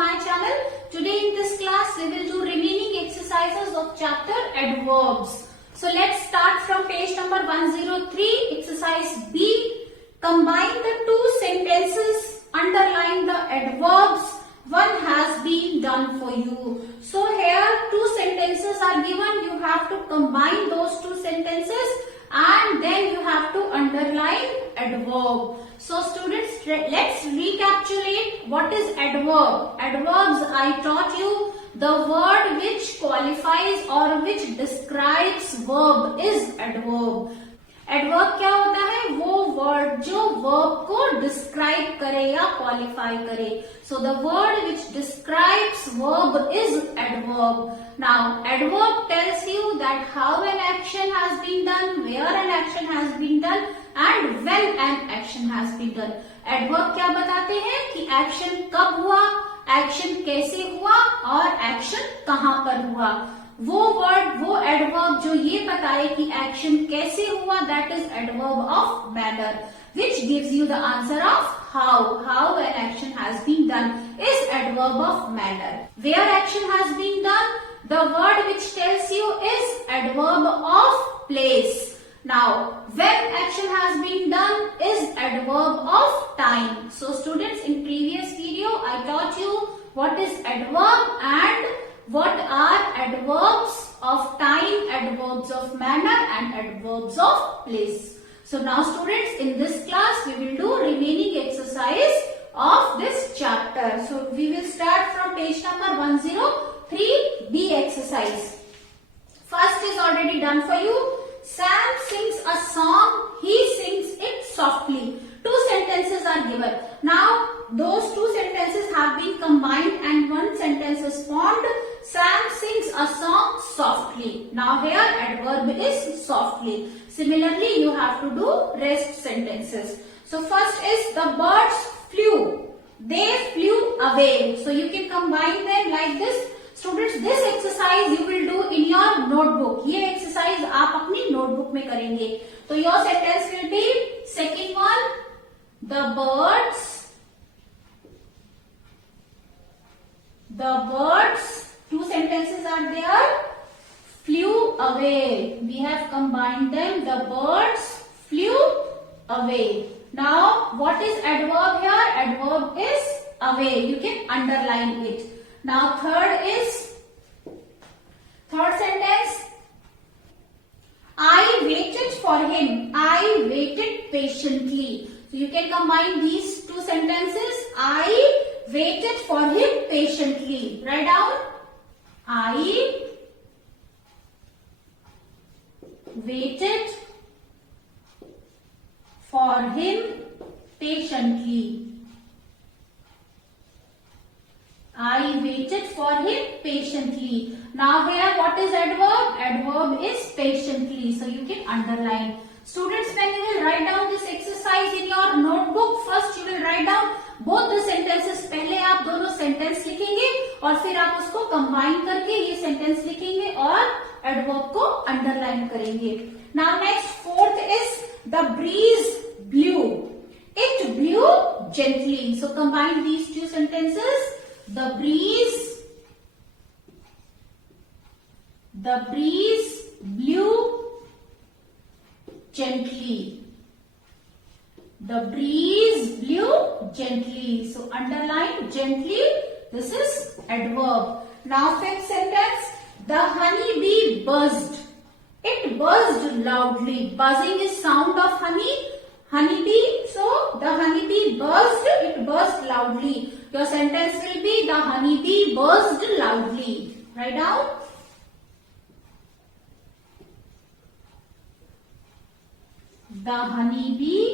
my channel. Today in this class we will do remaining exercises of chapter adverbs. So let's start from page number 103, exercise B. Combine the two sentences, underline the adverbs. One has been done for you. So here two sentences are given. You have to combine those two sentences and then you have to underline adverb. So students, let's recapitulate what is adverb. Adverbs, I taught you, the word which qualifies or which describes verb is adverb. Adverb क्या होता है? वो word जो verb को describe करे या qualify करे. So the word which describes verb is adverb. Now adverb tells you that how an action has been done, where an action has been done and when an action has been done. Adverb क्या बताते हैं कि action कब हुआ, action कैसे हुआ और action कहां पर हुआ. वो वर्ड, वो एडवर्ब जो ये बताए कि एक्शन कैसे हुआ, that is adverb of manner, which gives you the answer of how an action has been done is adverb of manner. Where action has been done, the word which tells you is adverb of place. Now when action has been done is adverb of time. So students, in previous video I taught you what is adverb and what are adverbs of time, adverbs of manner and adverbs of place. So now students, in this class we will do remaining exercise of this chapter. So we will start from page number 103B exercise. First is already done for you. Sam sings a song, he sings it softly. Two sentences are given. Now those two sentences have been combined and one sentence is formed. Sam sings a song softly. Now here adverb is softly. Similarly you have to do rest sentences. So first is the birds flew. They flew away. So you can combine them like this. Students, this exercise you will do in your notebook. ये exercise आप अपनी notebook में करेंगे. तो your sentence will be second one, the birds two sentences are there, flew away. We have combined them. The birds flew away. Now what is adverb here? Adverb is away. You can underline it. Now third sentence, I waited for him. I waited patiently. So you can combine these two sentences. I waited for him patiently. Write down. I waited for him patiently. I waited for him patiently. Now here what is adverb? Adverb is patiently. So you can underline. Students, when you will write down this exercise in your notebook, first you will write down both the sentences. पहले आप दोनों sentence लिखेंगे और फिर आप उसको combine करके ये सेंटेंस लिखेंगे और एडवर्ब को अंडरलाइन करेंगे. Now next, fourth is the breeze blew. It blew gently. So combine these two sentences. The breeze blew gently. The breeze blew gently. So underline gently. This is adverb. Now fifth sentence, the honeybee buzzed. It buzzed loudly. Buzzing is sound of honeybee. So the honeybee buzzed, it buzzed loudly. Your sentence will be the honeybee buzzed loudly. Write down. The honeybee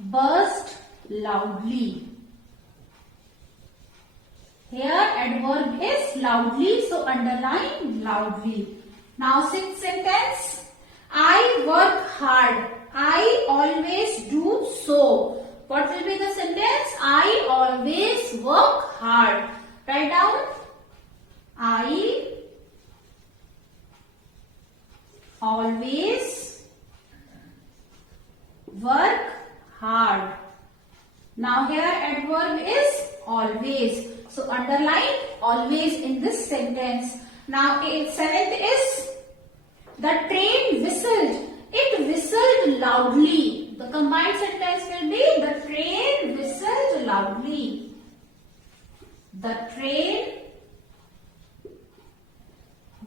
buzzed loudly. Here adverb is loudly, so underline loudly. Now sixth sentence, I work hard. I always do so. What will be the sentence? I always work hard. Write down. I always work hard. Now here adverb is always. So underline always in this sentence. Now seventh is the train whistled. It whistled loudly. The combined sentence will be the train whistled loudly. The train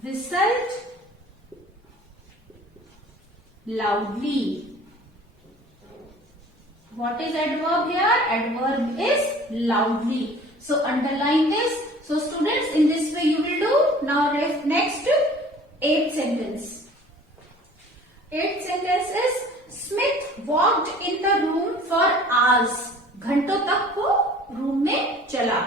whistled loudly. What is adverb here? Adverb is loudly. So underline this. So students, in this way you will do. Now next, eighth sentence. Eighth sentence is Smith walked in the room for hours. घंटों तक वो room में चला.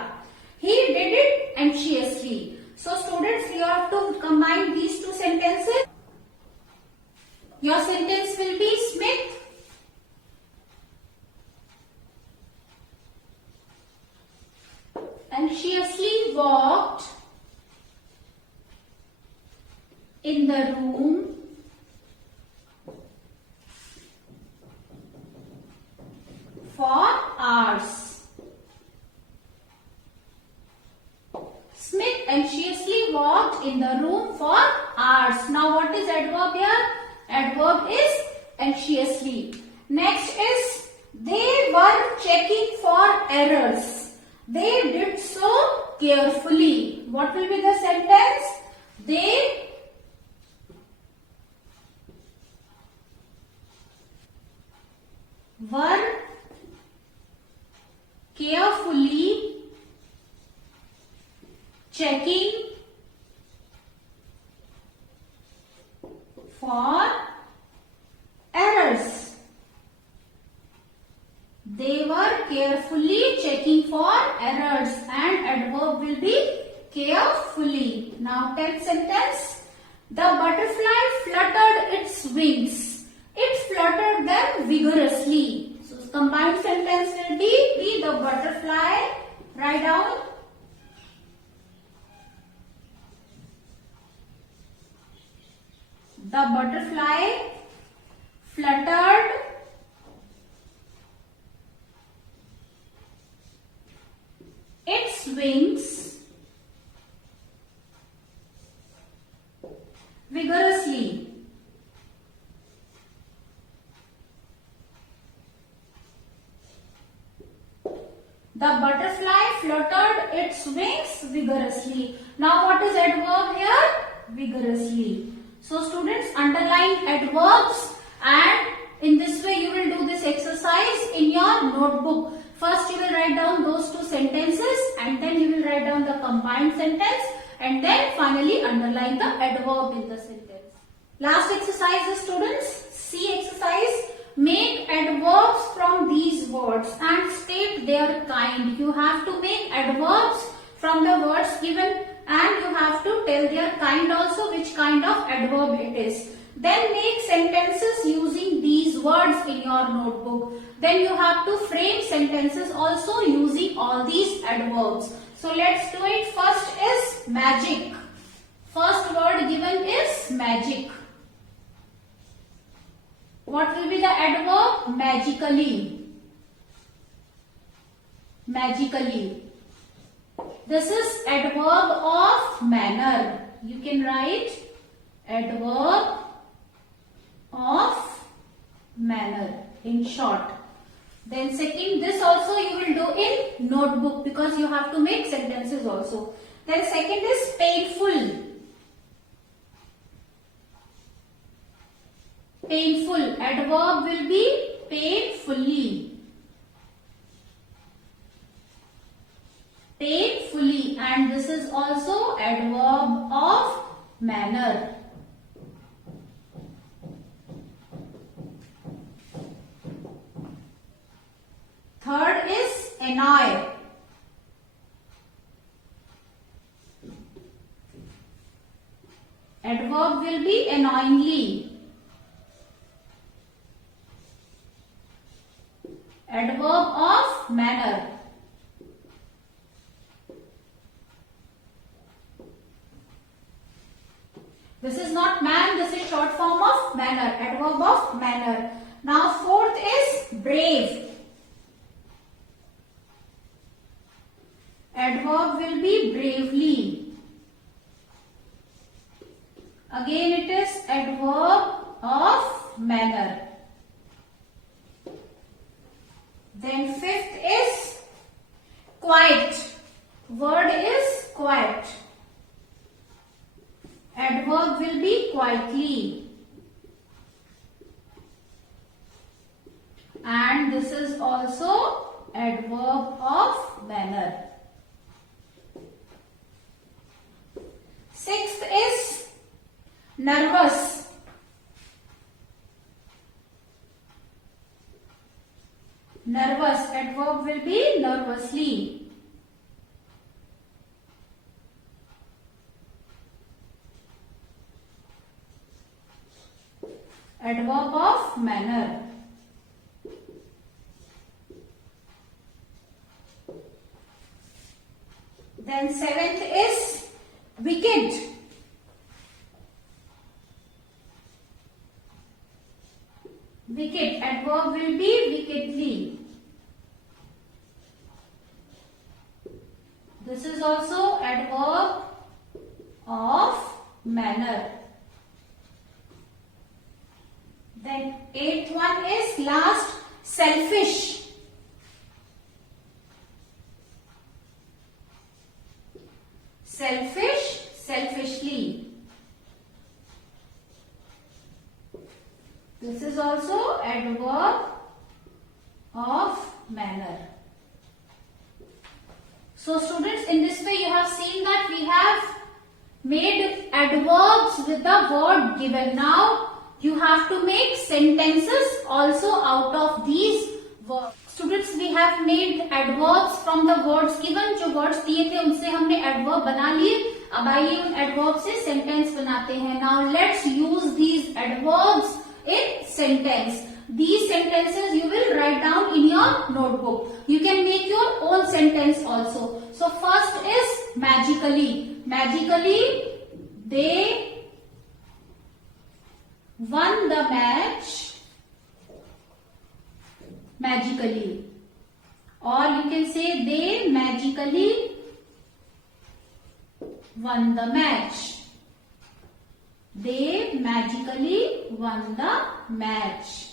He did it anxiously. So students, you have to combine these two sentences. Your sentence will be Smith anxiously walked in the room for hours. Smith anxiously walked in the room for hours. Now what is adverb here? Adverb is anxiously. Next is they were checking for errors. They did so carefully. What will be the sentence? They were carefully checking for errors. They were carefully checking for errors, and adverb will be carefully. Now 10th sentence. The butterfly fluttered its wings. It fluttered them vigorously. So combined sentence will be the butterfly. Write down. The butterfly fluttered its wings vigorously. The butterfly fluttered its wings vigorously. Now what is adverb here? Vigorously. So students, underline adverbs, and in this way you will do this exercise in your notebook. First you will write down those two sentences, and then you will write down the combined sentence, and then finally underline the adverb in the sentence. Last exercise, students. See exercise. Make adverbs from these words and state their kind. You have to make adverbs from the words given, and you have to tell their kind also, which kind of adverb it is. Then make sentences using these words in your notebook. Then you have to frame sentences also using all these adverbs. So let's do it. First is magic. First word given is magic. What will be the adverb? Magically. Magically. This is adverb of manner. You can write adverb of manner in short. Then second, this also you will do in notebook because you have to make sentences also. Then second is painful. Painful. Adverb will be painfully. Painfully, and this is also adverb of manner. Third is annoy. Adverb will be annoyingly. Adverb of manner. This is not man, this is short form of manner. Adverb of manner. Now fourth is brave. quietly. And this is also adverb of manner. Sixth is nervous. Nervous, adverb will be nervously. Adverb of manner. Then seventh is wicked. Wicked, adverb will be wickedly. This is also adverb of manner. Then eighth one is last, selfish. Selfish, selfishly. This is also adverb of manner. So students, in this way you have seen that we have made adverbs with the word given. Now you have to make sentences also out of these words. Students, we have made adverbs from the words given. जो words दिए थे उनसे हमने adverb बना लिए. अब आइए उन adverb से sentence बनाते हैं. Now let's use these adverbs in sentence. These sentences you will write down in your notebook. You can make your own sentence also. So first is magically. Magically, they won the match magically. Or you can say they magically won the match. They magically won the match.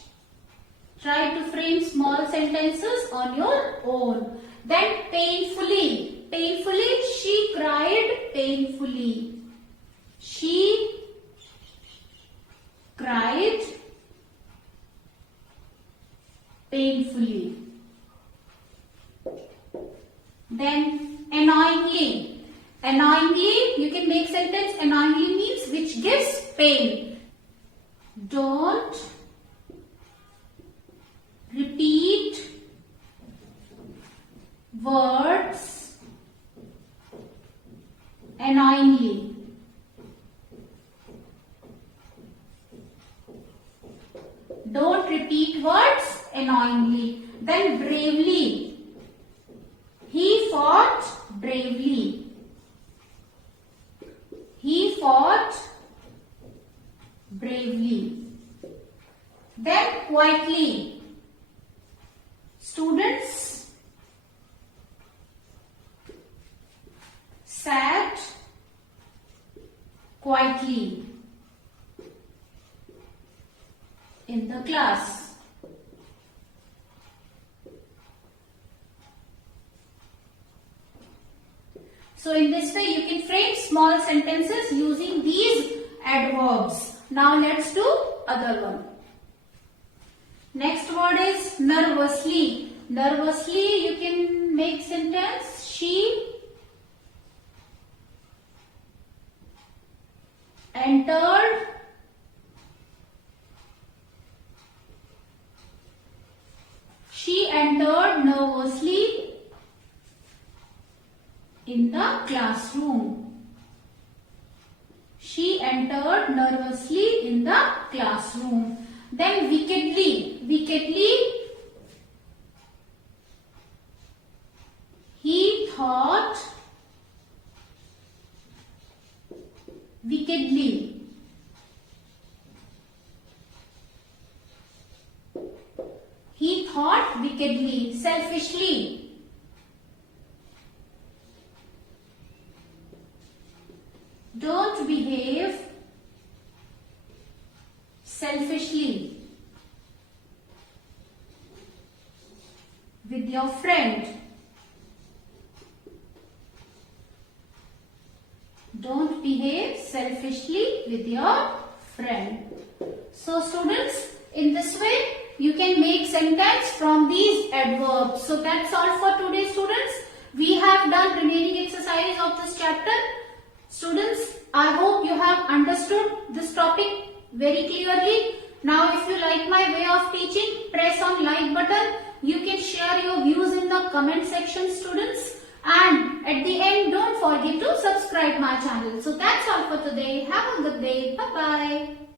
Try to frame small sentences on your own. Then painfully. Painfully, she cried painfully. She cried painfully. Then annoyingly. Annoyingly, you can make sentence annoyingly means which gives pain. Don't repeat words annoyingly. Don't repeat words annoyingly. Then bravely. He fought bravely. He fought bravely. Then quietly. Students sat quietly in the class. So in this way you can frame small sentences using these adverbs. Now let's do other one. Next word is nervously. Nervously you can make sentence she entered nervously in the classroom. She entered nervously in the classroom. Then wickedly. Wickedly, he thought wickedly. He thought wickedly. Selfishly. Don't behave selfishly with your friend. Don't behave selfishly with your friend. So students, in this way you can make sentence from these adverbs. So that's all for today students. We have done remaining exercises of this chapter. Students, I hope you have understood this topic very clearly. Now if you like my way of teaching, press on like button. You can share your views in the comment section students. And at the end, don't forget to subscribe my channel. So that's all for today. Have a good day. Bye-bye.